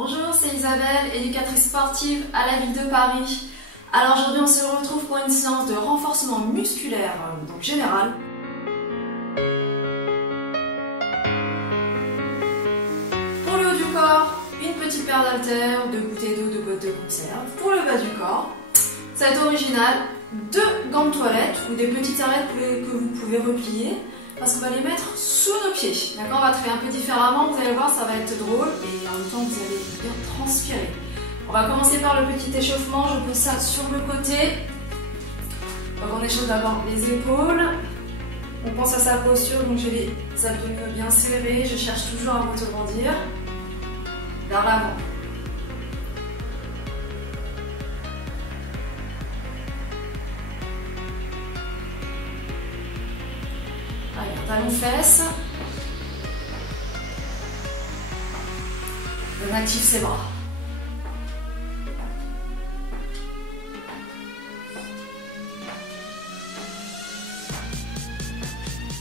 Bonjour, c'est Isabelle, éducatrice sportive à la ville de Paris. Alors aujourd'hui on se retrouve pour une séance de renforcement musculaire, donc général. Pour le haut du corps, une petite paire d'haltères, de bouteilles d'eau, de bottes de conserve. Pour le bas du corps, ça va être original, 2 gants de toilette ou des petites serviettes que vous pouvez replier. Parce qu'on va les mettre sous nos pieds. D'accord, on va travailler un peu différemment, vous allez voir, ça va être drôle et en même temps vous allez bien transpirer. On va commencer par le petit échauffement, je pose ça sur le côté. Donc on échauffe d'abord les épaules. On pense à sa posture, donc j'ai les abdominaux bien serrés, je cherche toujours à m'autograndir vers l'avant. Talon fesses. On active ses bras.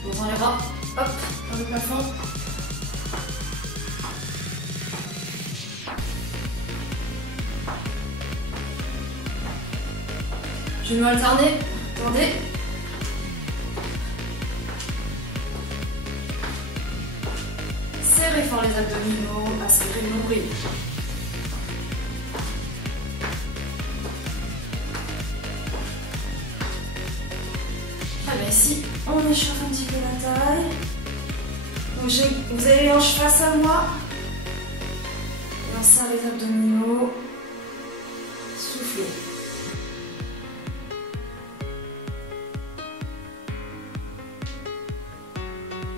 Posons les bras, hop, dans le plafond. Genoux alternés, tendez. Serrez fort les abdominaux, aspirez le nombril. Très bien, ici, on échauffe un petit peu la taille. Donc vous avez les hanches face à moi. Et on serre les abdominaux. Soufflez.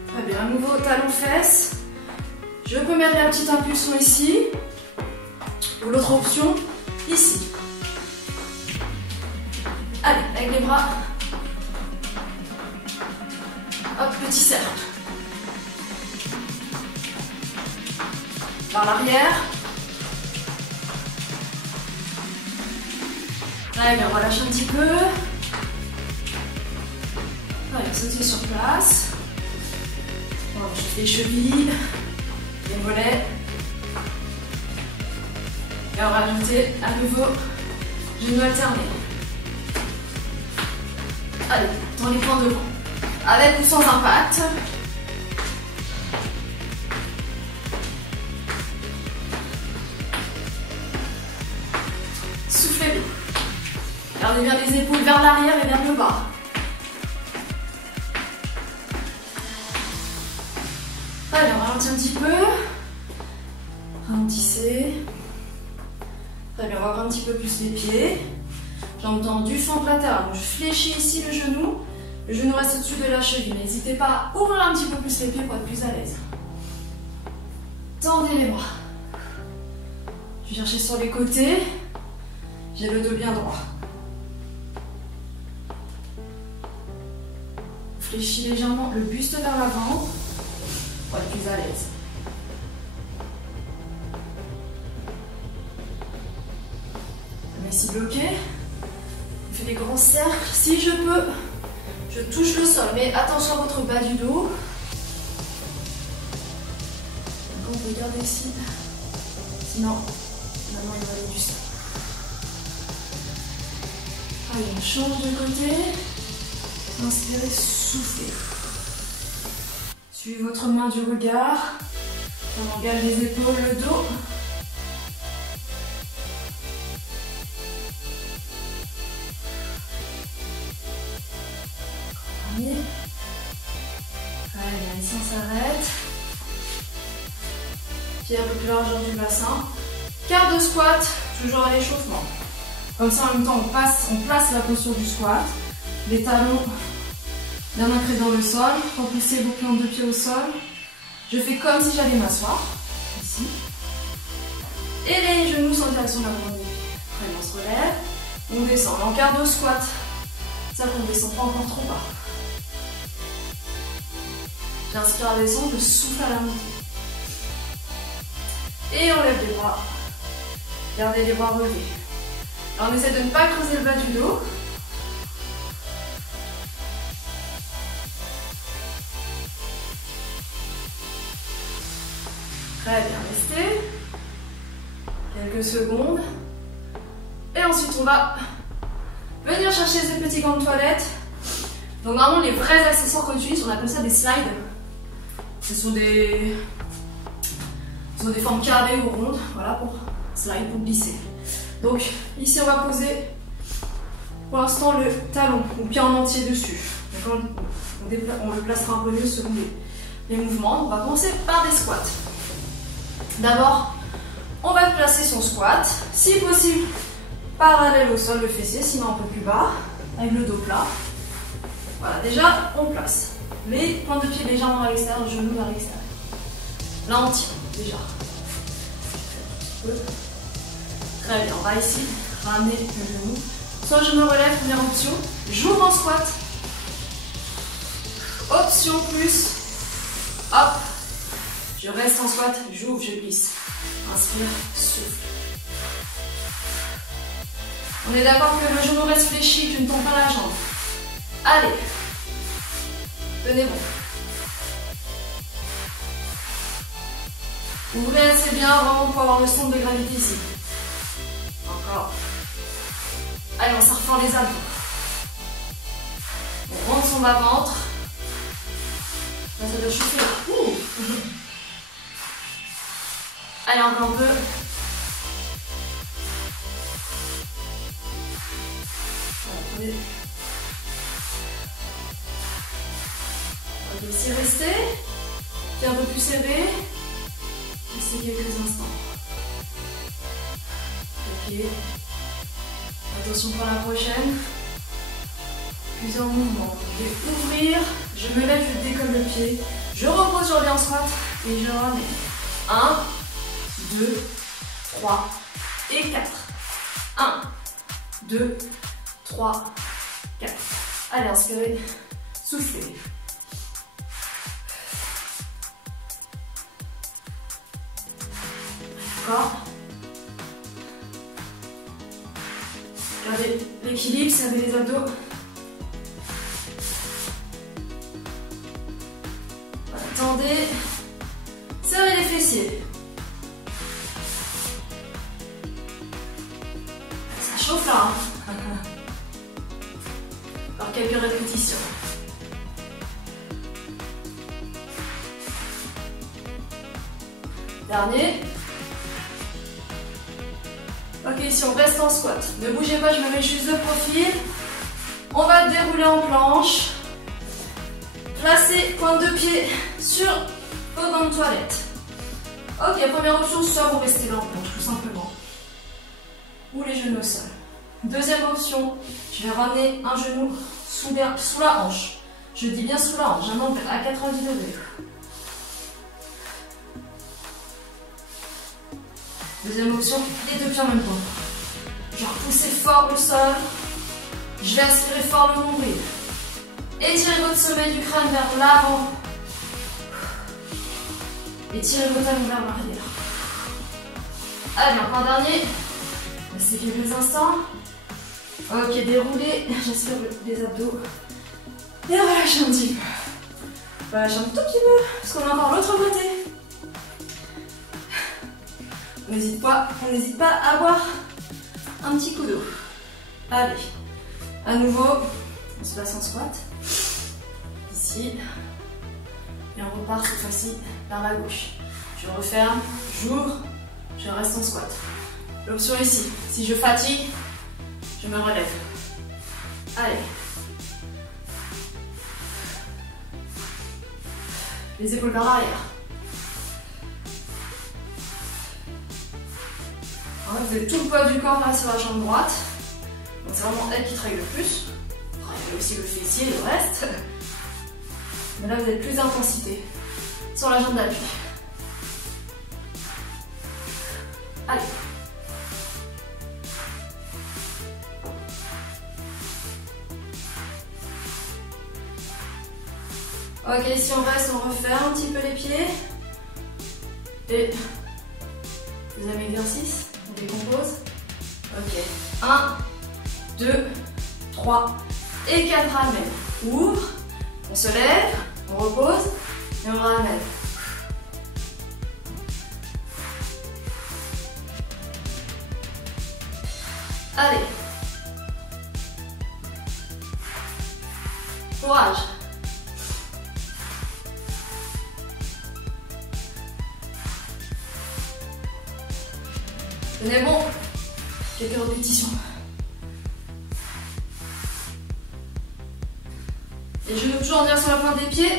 Très bien, à nouveau talon fesses. Je peux mettre la petite impulsion ici, ou l'autre option, ici. Allez, avec les bras. Hop, petit cercle. Par l'arrière. Allez, on relâche un petit peu. Allez, sauter sur place. On va chauffer les chevilles. Les mollets. Et on va rajouter à nouveau genoux alternés. Allez, dans les points devant. Avec ou sans impact. Soufflez bien. Gardez bien les épaules vers l'arrière et vers le bas. Allez, on ralentit un petit peu. Ralentissez. Très bien, on va ouvrir un petit peu plus les pieds. Jambes tendues, fente latérale. Donc je fléchis ici le genou. Le genou reste au-dessus de la cheville. N'hésitez pas à ouvrir un petit peu plus les pieds pour être plus à l'aise. Tendez les bras. Je vais chercher sur les côtés. J'ai le dos bien droit. Fléchis légèrement le buste vers l'avant pour être plus à l'aise. Mais si bloqué, on fait des grands cercles. Si je peux, je touche le sol, mais attention à votre bas du dos. Donc on peut garder ici, sinon maintenant il va aller du sol. Allez, on change de côté. Inspirez, soufflez. Suivez votre main du regard. On engage les épaules, le dos. Allez, ici on s'arrête. Pied un peu plus largeur du bassin. Quart de squat, toujours à l'échauffement. Comme ça en même temps on place la posture du squat. Les talons bien ancrés dans le sol. Repoussez vos plantes de pied au sol. Je fais comme si j'allais m'asseoir. Ici. Et les genoux sont en direction de la pointe des pieds. Très bien, on se relève. On descend. En quart de squat. Ça qu'on ne descend pas encore trop bas. J'inspire à descendre, je souffle à la montée. Et on lève les bras. Gardez les bras relevés. Alors on essaie de ne pas creuser le bas du dos. Très bien, restez. quelques secondes. Et ensuite, on va venir chercher ces petits gants de toilette. Donc normalement, les vrais accessoires qu'on utilise, on appelle ça des slides. Ce sont des formes carrées ou rondes, voilà, pour slide, pour glisser. Donc ici, on va poser pour l'instant le talon, ou pied en entier dessus. On le placera un peu mieux selon les mouvements. On va commencer par des squats. D'abord, on va placer son squat, si possible parallèle au sol, le fessier, sinon un peu plus bas, avec le dos plat. Voilà, déjà, on place les pointes de pied légèrement à l'extérieur, le genou vers l'extérieur. Là, on tire, déjà. Très bien, on va ici ramener le genou. Soit je me relève, première option, j'ouvre en squat. Option plus, hop, je reste en squat, j'ouvre, je glisse. Inspire, souffle. On est d'accord que le genou reste fléchi, tu ne tombes pas la jambe. Allez, tenez bon. Ouvrez assez bien, vraiment pour avoir le centre de gravité ici. Encore. Allez, on serre fort les abdos. On rentre son bas-ventre. Là, ça doit chauffer là. Allez, encore un peu. Voilà, on va ici rester. Puis un peu plus serré. Restez quelques instants. Ok. Attention pour la prochaine. Plusieurs mouvements. Je vais ouvrir, je me lève, je décolle le pied. Je repose, je reviens en squat et je ramène. 1, 2, 3 et 4. 1, 2, 3, 4. Allez, inspirez, soufflez. D'accord. Gardez l'équilibre, serrez les abdos. Tendez, serrez les fessiers. Ça chauffe là. Hein. Alors quelques répétitions. Dernier. Ok, ici on reste en squat. Ne bougez pas, je me mets juste de profil. On va dérouler en planche. Placez pointe de pied sur vos gants de toilette. Ok, première option, soit vous restez là en planche, tout simplement. Ou les genoux au sol. Deuxième option, je vais ramener un genou sous la hanche. Je dis bien sous la hanche, un angle à 90 degrés. Deuxième option, les deux pieds en même temps. Je vais repousser fort le sol. Je vais aspirer fort le nombril. Étirez votre sommet du crâne vers l'avant. Étirez vos talons vers l'arrière. Allez, encore un dernier. Restez quelques instants. Ok, déroulez. J'aspire les abdos. Et relâchez un petit peu. Relâchez un tout petit peu, parce qu'on a encore l'autre côté. On n'hésite pas à boire un petit coup d'eau. Allez, à nouveau, on se place en squat. Ici. Et on repart cette fois-ci vers la gauche. Je referme, j'ouvre, je reste en squat. L'option ici, si je fatigue, je me relève. Allez. Les épaules vers l'arrière. Vous avez tout le poids du corps là sur la jambe droite. Donc c'est vraiment elle qui travaille le plus. Vous travaillez aussi le fessier et le reste. Mais là vous avez plus d'intensité sur la jambe d'appui. Allez. Ok, si on reste, on refait un petit peu les pieds. Et deuxième exercice. On décompose. Ok. 1, 2, 3 et 4 ramène. Ouvre. On se lève. On repose. Et on ramène. Allez. Courage. Tenez bon. Quelques répétitions. Les genoux toujours en direction sur la pointe des pieds.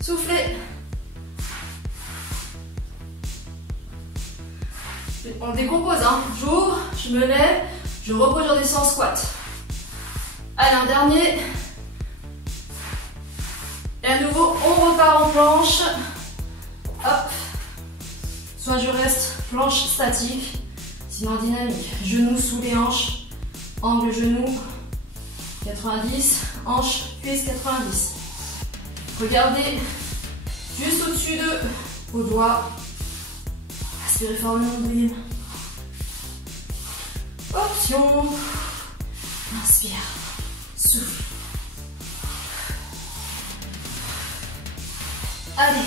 Soufflez. On décompose, hein. J'ouvre, je me lève, je repose, je redescends en squat. Allez, un dernier. Et à nouveau, on repart en planche. Hop. Soit je reste planche statique, sinon dynamique. Genoux sous les hanches, angle genou 90, hanche, cuisse 90. Regardez juste au-dessus de vos doigts. Aspirez fort le nombril. Option. Inspire. Souffle. Allez.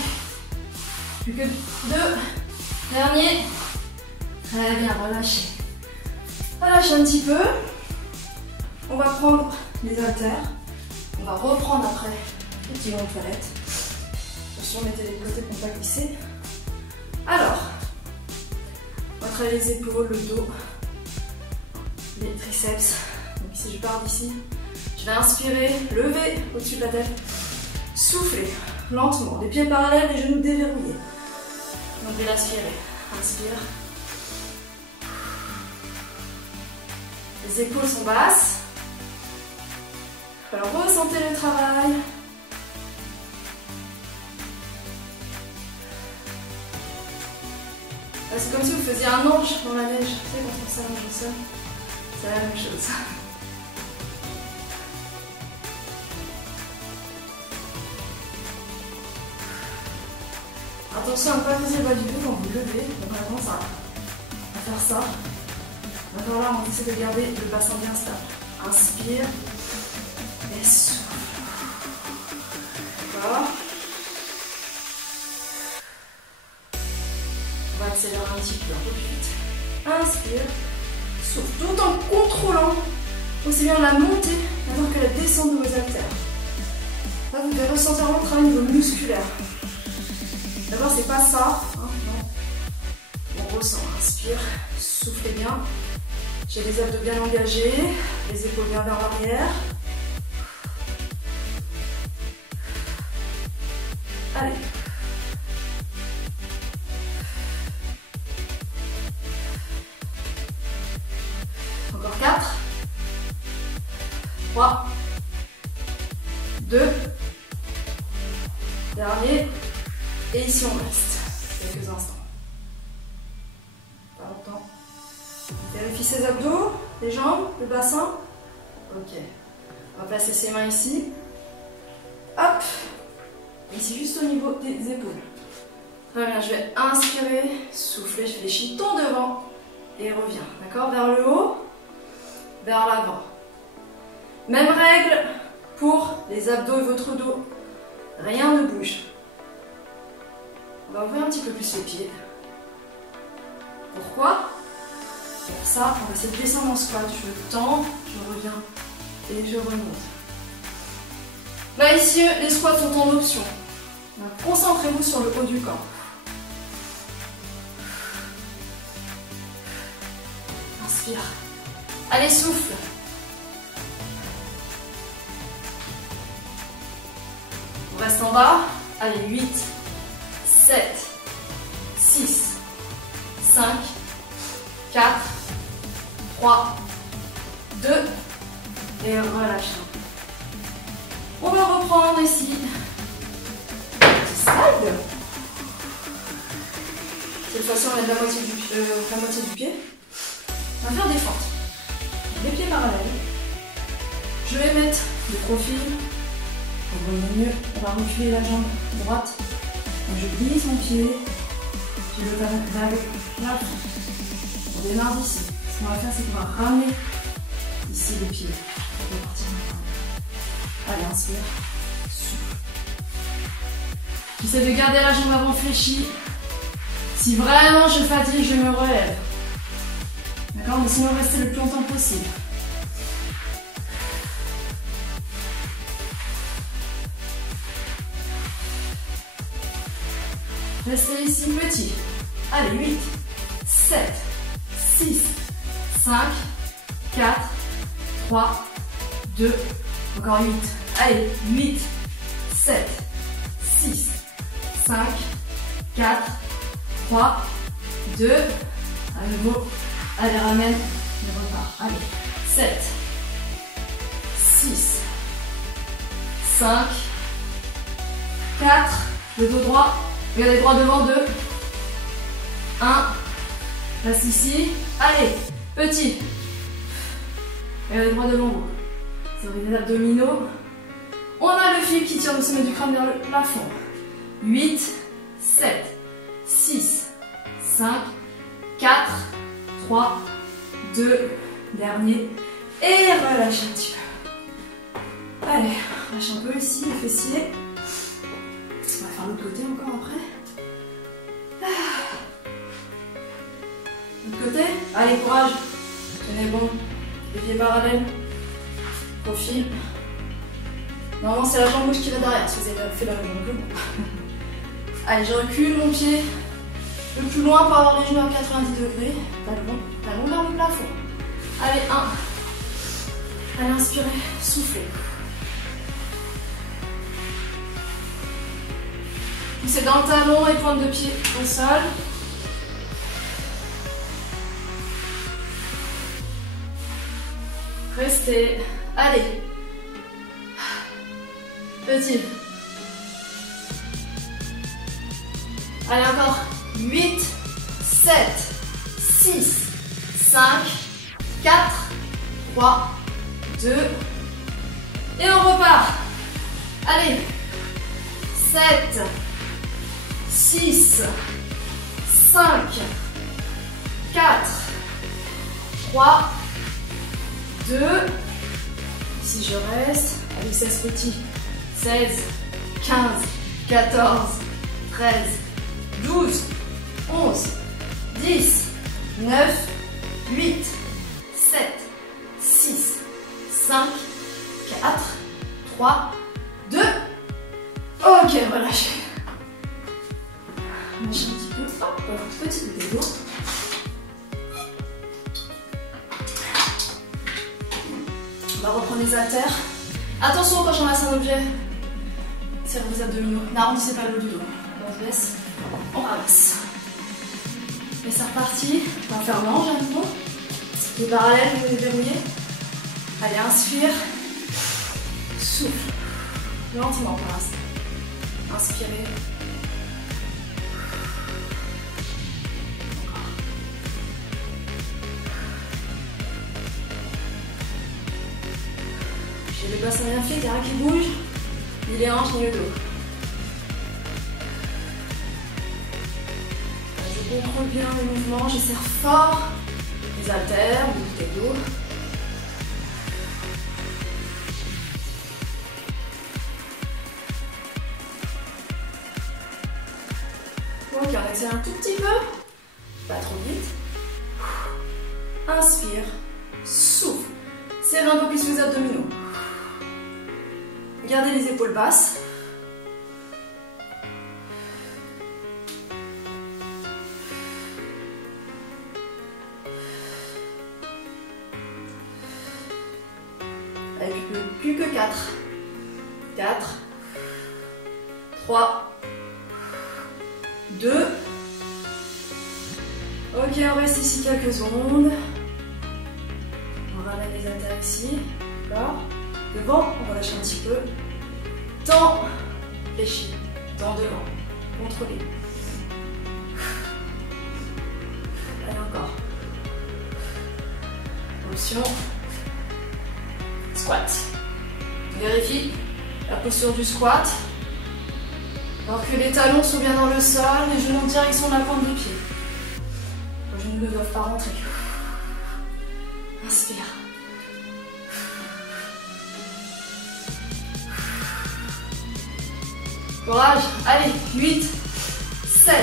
Plus que 2. Dernier. Très bien, relâchez. Relâchez un petit peu. On va prendre les haltères. On va reprendre après les petits gants de toilette. Attention, mettez les côtés pour ne pas glisser. Alors, on va travailler les épaules, le dos, les triceps. Donc ici, je pars d'ici. Je vais inspirer, lever au-dessus de la tête. Souffler lentement, les pieds parallèles, les genoux déverrouillés. Donc je vais l'aspirer. Inspire. Les épaules sont basses. Alors ressentez le travail. C'est comme si vous faisiez un ange dans la neige. Vous savez, quand on s'allonge au sol, c'est la même chose. Attention à ne pas poser le bas du dos quand vous levez. Donc on a tendance à faire ça. D'accord, là on essaie de garder le bassin bien stable. Inspire et souffle. Voilà. On va accélérer un petit peu plus vite. Inspire, souffle, tout en contrôlant aussi bien la montée que la descente de vos haltères. Là, vous devez ressentir vraiment le travail au niveau musculaire. D'abord, c'est pas ça, hein, non. On ressent, inspire, soufflez bien. J'ai les abdos bien engagés, les épaules bien vers l'arrière. Allez. Encore 4. 3. 2. Dernier. Et ici on reste quelques instants. Pas longtemps. Vérifie ses abdos, les jambes, le bassin. Ok. On va placer ses mains ici. Hop. Ici juste au niveau des épaules. Très bien, je vais inspirer, souffler, je fais des chitons devant et reviens. D'accord? Vers le haut, vers l'avant. Même règle pour les abdos et votre dos. Rien ne bouge. On va ouvrir un petit peu plus les pieds. Pourquoi? Pour ça, on va essayer de descendre en squat. Je tends, je reviens et je remonte. Là, ici, les squats sont en option. Concentrez-vous sur le haut du corps. Inspire. Allez, souffle. On reste en bas. Allez, 8, 7, 6, 5, 4, 3, 2, et relâchez. On va reprendre ici. Slide. Cette fois-ci, on met la moitié du pied. On va faire des fentes. Les pieds parallèles. Je vais mettre le profil. Pour voyez mieux, on va reculer la jambe droite. Donc je glisse mon pied. Je le vague là. On démarre d'ici. Ce qu'on va faire, c'est qu'on va ramener ici les pieds. On va partir maintenant. Allez, inspire. Souffle. J'essaie de garder la jambe avant fléchie. Si vraiment je fatigue, je me relève. D'accord? Mais sinon, restez le plus longtemps possible. Restez ici petit. Allez, 8, 7, 6, 5, 4, 3, 2, encore 8. Allez, 8, 7, 6, 5, 4, 3, 2, à nouveau. Allez, ramène, et repart. Allez, 7, 6, 5, 4, le dos droit. Regardez droit devant, 2, 1, reste ici, allez, petit, regardez droit devant vous, c'est les abdominaux, on a le fil qui tire le sommet du crâne vers le plafond, 8, 7, 6, 5, 4, 3, 2, dernier, et relâchez un petit peu, allez, relâche un peu ici, les fessiers. On va faire l'autre côté encore après. L'autre côté. Allez, courage. Tenez bon. Les pieds parallèles. Profil. Normalement, c'est la jambe gauche qui va derrière. Si vous avez fait la jambe gauche. Allez, je recule mon pied le plus loin pour avoir les genoux à 90 degrés. Talon vers le plafond. Allez, 1. Allez, inspirez. Soufflez. C'est dans le talon et pointe de pied au sol. Restez. Allez. Petit. Allez, encore. 8, 7, 6, 5, 4, 3, 2. Et on repart. Allez. 7. 6, 5, 4, 3, 2, ici je reste, allez 16 petits, 16, 15, 14, 13, 12, 11, 10, 9, 8, 7, 6, 5, 4, 3, 2, ok, relâchez. Lâchez un petit peu, hop, petit vélo. On va reprendre les haltères. Attention quand j'enlace un objet, serrez vos abdominaux. N'arrondissez pas le haut du dos. On se baisse, on ramasse. Et c'est reparti. On va faire manche à nouveau. Les parallèles, vous les verrouillez. Allez, inspire. Souffle. Lentement pour l'instant. Inspirez. J'ai les bassins bien faits, il y a rien qui bouge, ni les hanches ni le dos. Je contrôle bien les mouvements, je serre fort les haltères, les bouteilles d'eau. Ok, on accélère un tout petit peu, pas trop vite. Inspire, souffle, serrez un peu plus les abdominaux. Gardez les épaules basses. Allez, plus que 4. 4. 3. 2. Ok, on reste ici quelques secondes. On ramène les haltères ici. D'accord. Devant, on relâche un petit peu. Tends, fléchis. Tends devant. Contrôlez. Allez, encore. Option. Squat. Vérifie la posture du squat. Alors que les talons sont bien dans le sol, les genoux en direction de la pointe des pieds. Les genoux ne doivent pas rentrer. Inspire. Courage. Allez, 8, 7,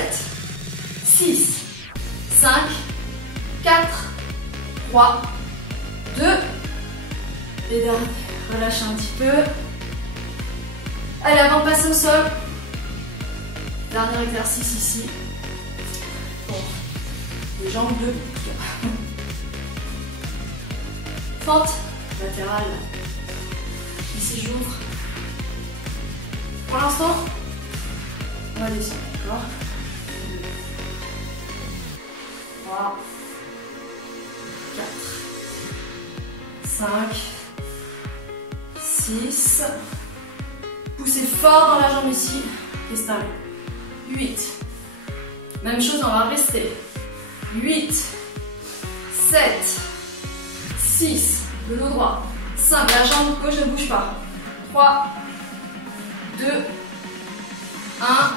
6, 5, 4, 3, 2. Et dernier. Relâchez un petit peu. Allez, avant de passer au sol. Dernier exercice ici. Bon. Les jambes de fente latérale. Ici, j'ouvre. Pour l'instant, on va descendre, d'accord? 2, 3, 4, 5, 6. Poussez fort dans la jambe ici, qui est stable. 8. Même chose, on va rester. 8, 7, 6, le dos droit. 5, la jambe gauche ne bouge pas. 3, 2, 1.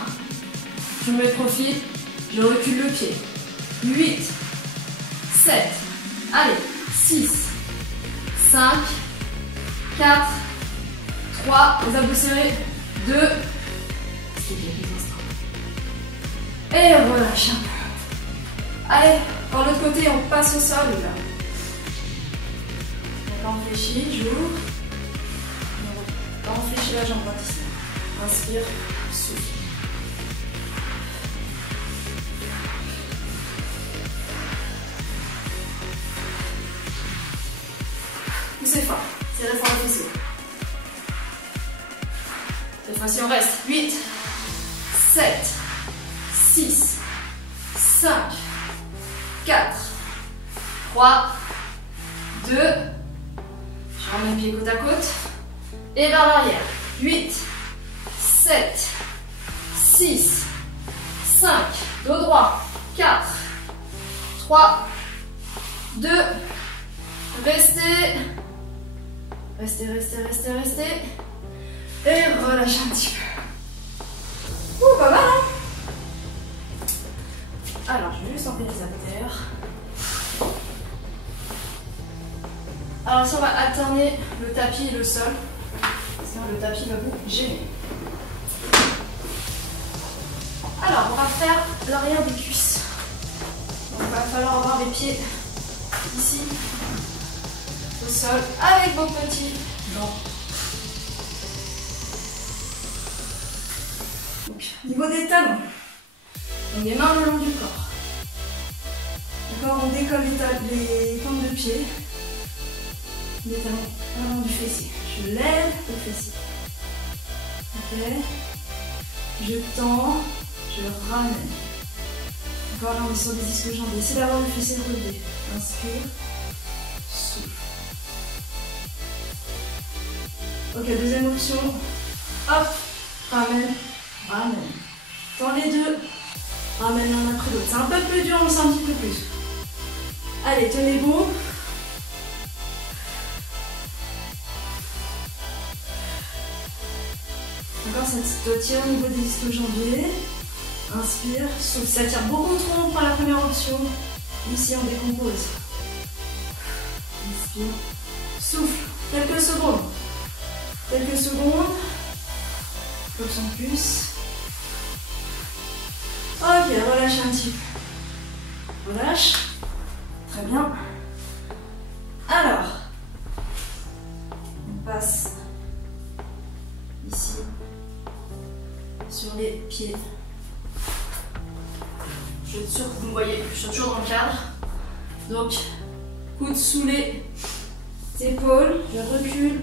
Je me mets profil, je recule le pied. 8, 7, allez, 6, 5, 4, 3, les abdos serrés, 2, et relâche un peu. Allez, par l'autre côté, on passe au sol. D'accord, on fléchit, j'ouvre. On fléchit la jambe droite ici. Inspire, souffle. Poussez fort, serrez fort le fessier. Cette fois-ci, on reste. 8, 7, 6, 5, 4, 3, 2. Je ramène les pieds côte à côte. Et vers l'arrière. 8, 7, 6, 5, dos droit. 4, 3, 2. Restez. Restez, restez, restez, restez. Et relâchez un petit peu. Ouh, pas mal, hein? Alors, je vais juste enlever les haltères. Alors, ici, on va alterner le tapis et le sol. Sinon, le tapis va vous gêner. Alors, on va faire l'arrière des cuisses. Donc, il va falloir avoir les pieds ici, au sol, avec vos petits dents. Donc, niveau des talons, on les mains le long du corps. D'accord, on décolle les plantes de pied, les talons le long du fessier. Je lève le fessier. Ok. Je tends, je ramène. D'accord, là on est sur les disques jambiers. Essayez d'avoir le fessier relevé. Inspire, souffle. Ok, deuxième option. Hop, ramène, ramène. Dans les deux, ramène l'un après l'autre. C'est un peu plus dur, mais c'est un petit peu plus. Allez, tenez bon. D'accord, ça doit tirer au niveau des disques jambiers. Inspire, souffle. Ça tire beaucoup trop, on prend la première option. Ici, on décompose. Inspire, souffle. Quelques secondes. Quelques secondes. Comme son plus. Ok, relâche un petit peu. Relâche. Très bien. Alors, on passe ici sur les pieds. Je suis sûre que vous me voyez, je suis toujours dans le cadre. Donc, coude sous les épaules, je recule.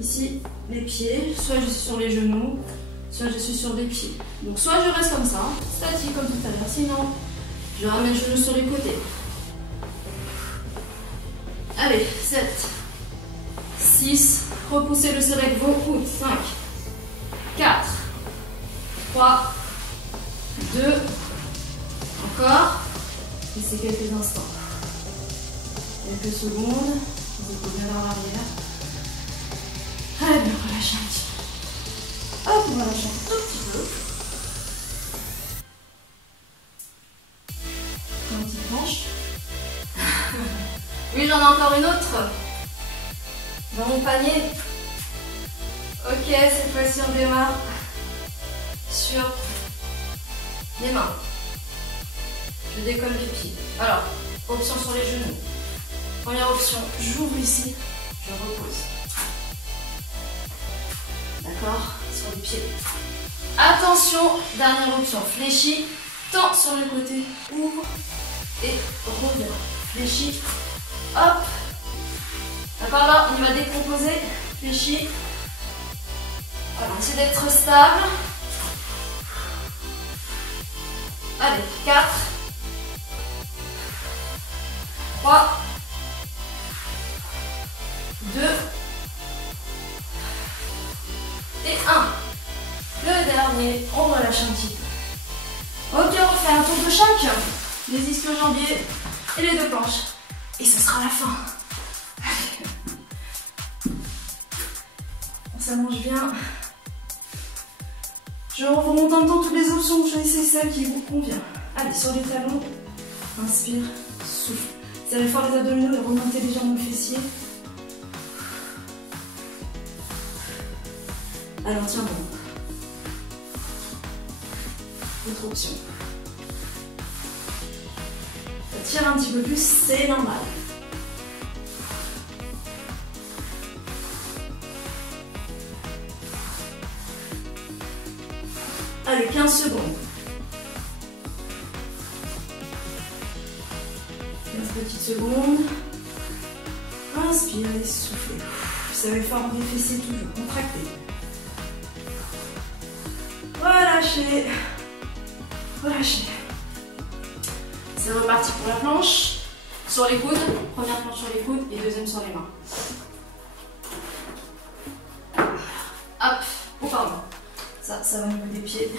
Ici, les pieds, soit je suis sur les genoux, soit je suis sur les pieds. Donc soit je reste comme ça, statique comme tout à l'heure, sinon je ramène les genoux sur les côtés. Allez, 7, 6, repoussez le serré avec vos coudes, 5, 4, 3, 2, encore, laissez quelques instants. Quelques secondes, vous épaules bien vers l'arrière. Allez, bien, relâchez un petit peu. Hop, on va lâcher un tout petit peu. Une petite planche. Oui, j'en ai encore une autre. Dans mon panier. Ok, cette fois-ci on démarre. sur les mains. Je décolle les pieds. Alors, option sur les genoux. Première option, j'ouvre ici, je repose. D'accord? Sur les pieds. Attention, dernière option, fléchis, tends sur le côté, ouvre et reviens. Fléchis, hop. D'accord, là, on va décomposer. Fléchis. Voilà, essayez d'être stable. Allez, 4, 3, 2 et 1. Le dernier, on relâche un petit peu. Ok, on fait un tour de chaque. Les ischio-jambiers et les deux planches. Et ce sera la fin. On s'allonge bien. Je remonte en même temps toutes les options, choisissez celle qui vous convient. Allez, sur les talons, inspire, souffle. Serrez fort les abdominaux et remontez légèrement le fessier. Allez, on tient bon. Autre option. Ça tire un petit peu plus, c'est normal. Allez, 15 secondes. 15 petites secondes. Inspirez, soufflez. Serrez fort les fessiers toujours, contractez. Relâchez. Relâchez. C'est reparti pour la planche. Sur les coudes. Première planche sur les coudes et deuxième sur les mains. Hop. Oh pardon. Ça va au niveau des pieds.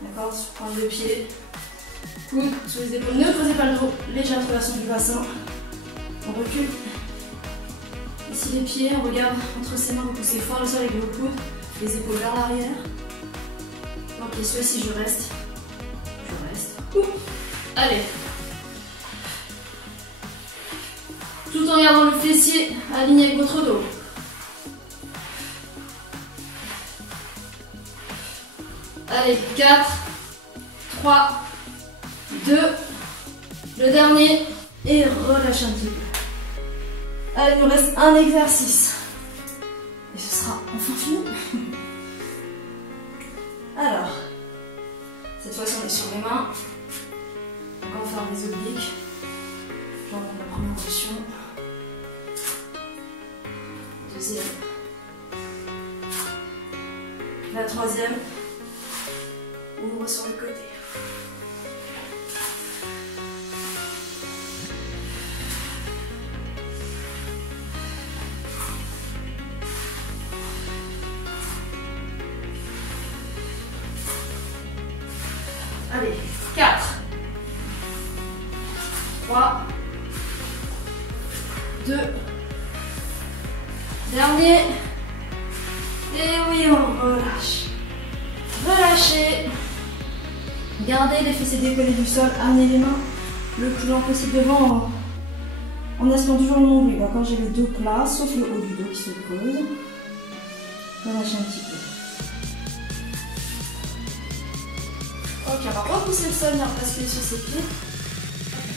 D'accord, sur le pied. Coude sous les épaules. Ne creusez pas le dos. Légère rotation du bassin. On recule. Ici les pieds, on regarde entre ses mains, vous poussez fort le sol avec vos coudes. Les épaules vers l'arrière. Ok, celui-ci je reste. Je reste. Ouh. Allez. Tout en gardant le fessier aligné avec votre dos. Allez, 4, 3, 2, le dernier, et relâche un petit peu. Allez, il nous reste un exercice. Et ce sera enfin fini. Alors, cette fois-ci on est sur les mains. Donc on va faire des obliques. J'en prends la première option. Deuxième. La troisième. Ouvre sur le côté. Allez, 4, 3, 2, dernier. Et oui, on relâche. Relâchez. Gardez les fessiers décollés du sol, amenez les mains le plus loin possible devant en aspirant toujours le nombril. D'accord, j'ai les deux plats, sauf le haut du dos qui se creuse. Relâchez un petit peu. Ok, on va repousser le sol, on va basculer sur ses pieds.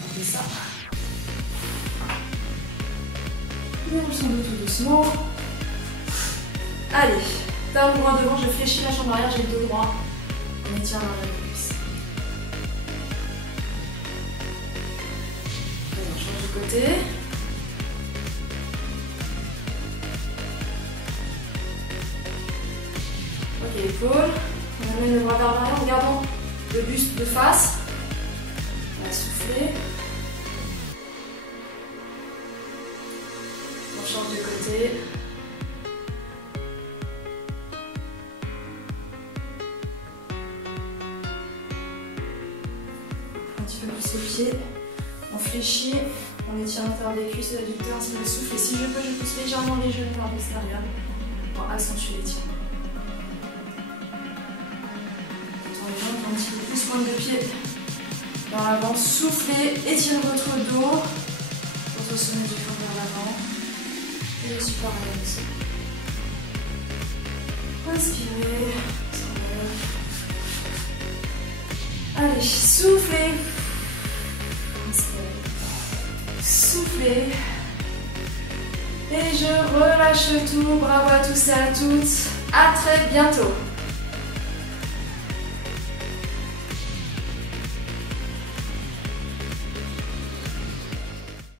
On fait ça. Et on s'en va tout doucement. Allez, talon droit devant, je fléchis la jambe arrière, j'ai le dos droit. On étire l'arrière de cuisse. On change de côté. Ok, épaule. On amène le bras vers l'arrière en gardant le buste de face. On va souffler. On change de côté. Un petit peu plus les pieds. On fléchit. On étire l'intérieur des cuisses, l'adducteur, ainsi le souffle. Et si je peux, je pousse légèrement les genoux vers l'extérieur pour accentuer l'étirement. Un petit peu plus pointe de pied vers l'avant, soufflez, étirez votre dos, votre sommet du corps vers l'avant et le support à la aussi. Inspirez. Allez, soufflez. Inspirez. Soufflez. Et je relâche tout. Bravo à tous et à toutes. À très bientôt.